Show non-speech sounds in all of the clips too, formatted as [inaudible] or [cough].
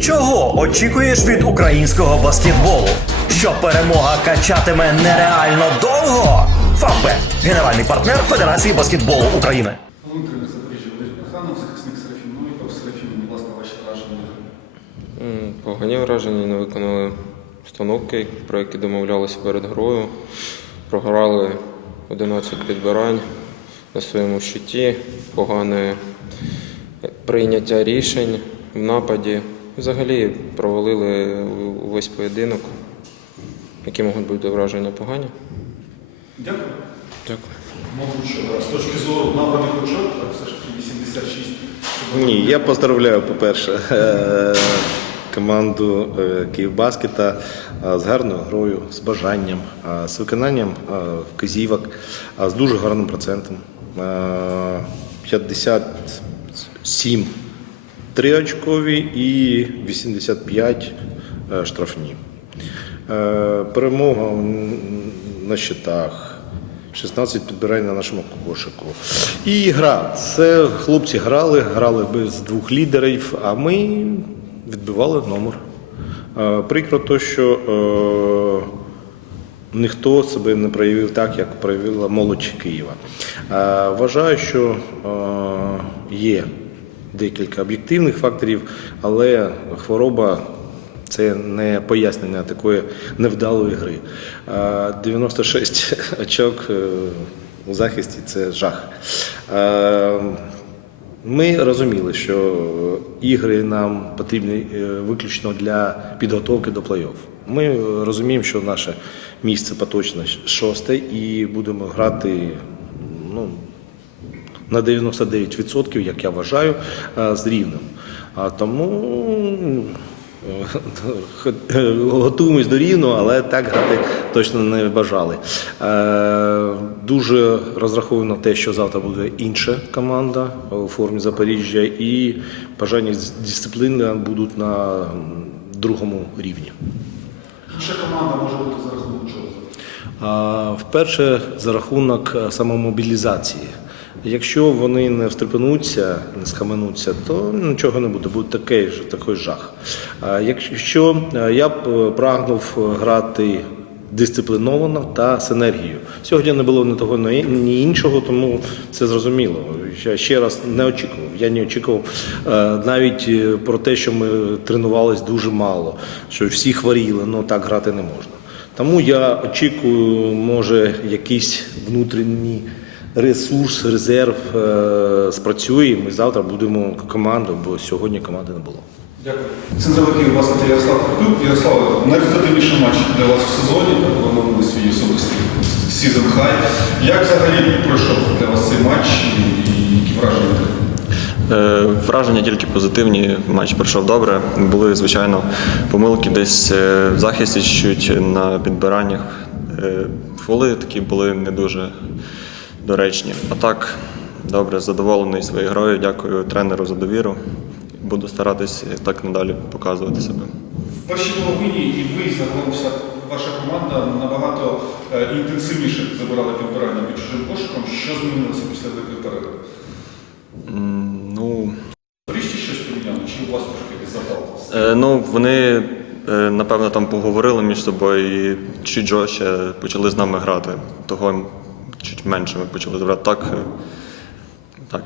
Чого очікуєш від українського баскетболу? Що перемога качатиме нереально довго? Фавбет – генеральний партнер Федерації баскетболу України. Володимир Запоріжжя Валерій Михайлов, захисник Серафім Серафім, будь ласка, ваші враження від гри. М, Погані враження, не виконали установки, про які домовлялися перед грою. Програли 11 підбирань на своєму щиті, погане прийняття рішень в нападі. Взагалі провалили увесь поєдинок. Які можуть бути враження погані? Дякую. Дякую. Мабуть, що з точки зору набраних очок, все ж таки 86. Ні, я поздравляю, по-перше, е, команду е, Київбаскета е, з гарною грою, з бажанням, е, з виконанням е, вказівок, е, з дуже гарним процентом. Е, 57 триочкові і 85 е, штрафні. Е, Перемога на щитах. 16 підбирань на нашому кошику. І гра. Це хлопці грали, грали без двох лідерів, а ми відбивали номер. Е, Прикро то, що е, ніхто себе не проявив так, як проявила молодь Києва. Е, Вважаю, що е, є декілька об'єктивних факторів, але хвороба це не пояснення такої невдалої гри. Е, 96 [laughs] очок е, у захисті це жах. Ми розуміли, що ігри нам потрібні е, виключно для підготовки до плей-офф. Ми розуміємо, що наше місце поточне шосте і будемо грати ну, на 99%, як я вважаю, е, з рівнем. А тому е, [laughs] готуємось до рівного, але так грати точно не бажали. Е, Дуже розраховую на те, що завтра буде інша команда у формі Запоріжжя, і бажання дисципліни будуть на другому рівні. Інша команда може бути за рахунок чого? Вперше за рахунок самомобілізації. Якщо вони не встрепенуться, не схаменуться, то нічого не буде, буде такий ж такий жах. А Якщо е, я б е, прагнув грати дисципліновано та з енергією. Сьогодні не було ні того, ні іншого, тому це зрозуміло. Я ще раз не очікував. Я не очікував е, навіть про те, що ми тренувались дуже мало, що всі хворіли, ну так грати не можна. Тому я очікую, може, якийсь внутрішній ресурс, резерв е, спрацює. і Ми завтра будемо командою, бо сьогодні команди не було. Дякую. Центровики, будь ласка, та Ярослав Картук. Ярослав, найрезультативніший матч для вас в сезоні, так ви мали свій особистий сізон хай. Як взагалі пройшов для вас цей матч і, які враження? Е, Враження тільки позитивні. Матч пройшов добре. Були, звичайно, помилки десь е, в захисті чуть на підбираннях. Фоли такі були не дуже доречні. А так, добре, задоволений своєю грою. Дякую тренеру за довіру. Буду старатись так надалі показувати себе. В першій половині і ви загалом ваша команда набагато е, інтенсивніше забирали підбирання під чужим кошиком. Що змінилося після великої перерви? М, Ну, Врішті щось поміняли, чи у вас трошки запал? Е, Ну, вони, е, напевно, там поговорили між собою і чуть жорстче почали з нами грати. Того чуть менше ми почали грати. Так, е, так.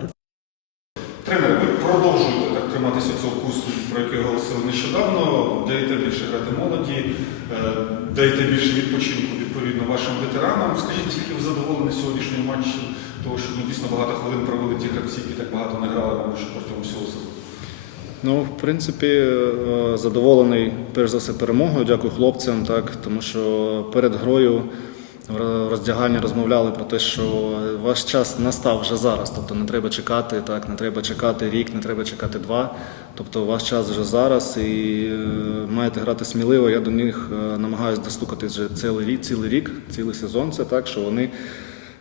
Тренер, ви продовжуєте так триматися цього курсу, про який оголосили нещодавно. Даєте більше грати молоді, е, даєте більше відпочинку відповідно вашим ветеранам. Скажіть, наскільки ви задоволені сьогоднішнім матчем, того, що ну, дійсно багато хвилин провели ті гравці, які так багато не грали, мабуть, що протягом всього сезону. Ну, в принципі, е, задоволений перш за все перемогою. Дякую хлопцям, так тому що перед грою в роздягальні розмовляли про те, що ваш час настав вже зараз. Тобто не треба чекати, так не треба чекати рік, не треба чекати два. Тобто ваш час вже зараз і е, маєте грати сміливо. Я до них е, намагаюся достукати вже цілий рік, цілий рік, цілий сезон. Це так, що вони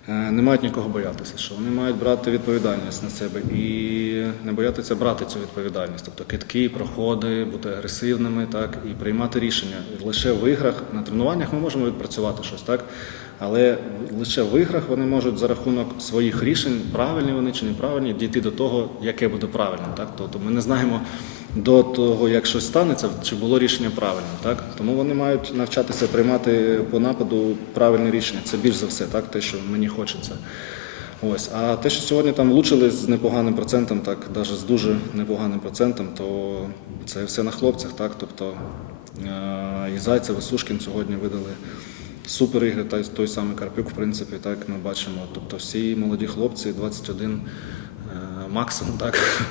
не мають нікого боятися, що вони мають брати відповідальність на себе і не боятися брати цю відповідальність, тобто китки, проходи, бути агресивними, так і приймати рішення. Лише в іграх на тренуваннях ми можемо відпрацювати щось, так але лише в іграх вони можуть за рахунок своїх рішень, правильні вони чи неправильні, дійти до того, яке буде правильним. Так, тобто ми не знаємо до того, як щось станеться, чи було рішення правильне. Так? Тому вони мають навчатися приймати по нападу правильне рішення. Це більш за все, так? те, що мені хочеться. Ось. А те, що сьогодні там влучили з непоганим процентом, так, навіть з дуже непоганим процентом, то це все на хлопцях. Так? Тобто е, і Зайцев, і Сушкін сьогодні видали супер ігри, той самий Карпюк, в принципі, так ми бачимо. Тобто всі молоді хлопці, 21 е, максимум, так.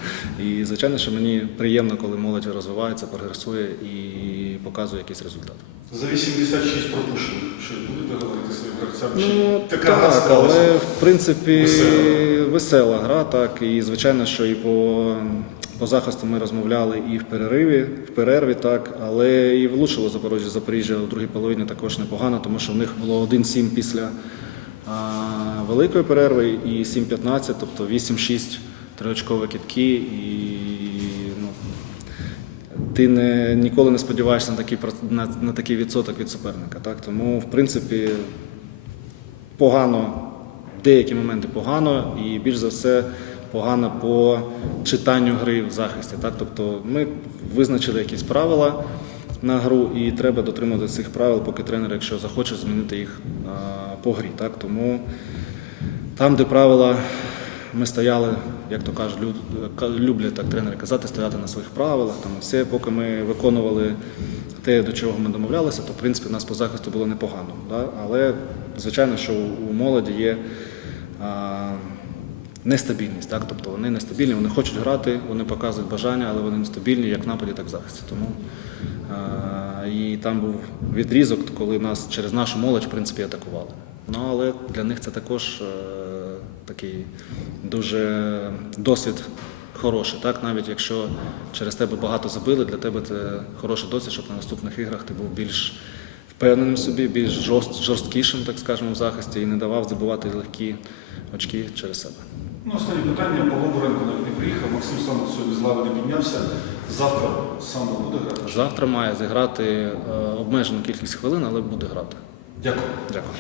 І звичайно, що мені приємно, коли молодь розвивається, прогресує і показує якийсь результат. За 86 пропущених. Щось будете говорити своїм гравцям? Ну, така так, але в принципі Весела. весела гра, так. І звичайно, що і по, по захисту ми розмовляли і в перериві, в перерві, так, але і влучило Запоріжжя Запоріжжя у другій половині також непогано, тому що в них було 1-7 після а, великої перерви і 7-15, тобто 8-6 триочкові кітки. І ну, ти не, ніколи не сподіваєшся на такий, на, на такий відсоток від суперника. Так? Тому, в принципі, погано, деякі моменти погано, і більш за все погано по читанню гри в захисті. Так? Тобто ми визначили якісь правила на гру, і треба дотримуватися цих правил, поки тренер, якщо захоче, змінити їх по грі. Так? Тому там, де правила ми стояли, як то кажуть, люблять так тренери казати, стояти на своїх правилах. Там все, поки ми виконували те, до чого ми домовлялися, то в принципі нас по захисту було непогано. Да? Але звичайно, що у молоді є а, нестабільність. Так? Тобто вони нестабільні, вони хочуть грати, вони показують бажання, але вони нестабільні як в нападі, так і захисті. Тому а, і там був відрізок, коли нас через нашу молодь в принципі атакували. Ну але для них це також е, такий дуже досвід хороший. Так, навіть якщо через тебе багато забили, для тебе це хороший досвід, щоб на наступних іграх ти був більш впевненим в собі, більш жорст, жорсткішим, так скажемо, в захисті і не давав забивати легкі очки через себе. Ну, останнє питання. Павло Буренко навіть не приїхав. Максим Самов сьогодні з лави не піднявся. Завтра саме буде грати. Завтра має зіграти е, обмежену кількість хвилин, але буде грати. Дякую. Дякую.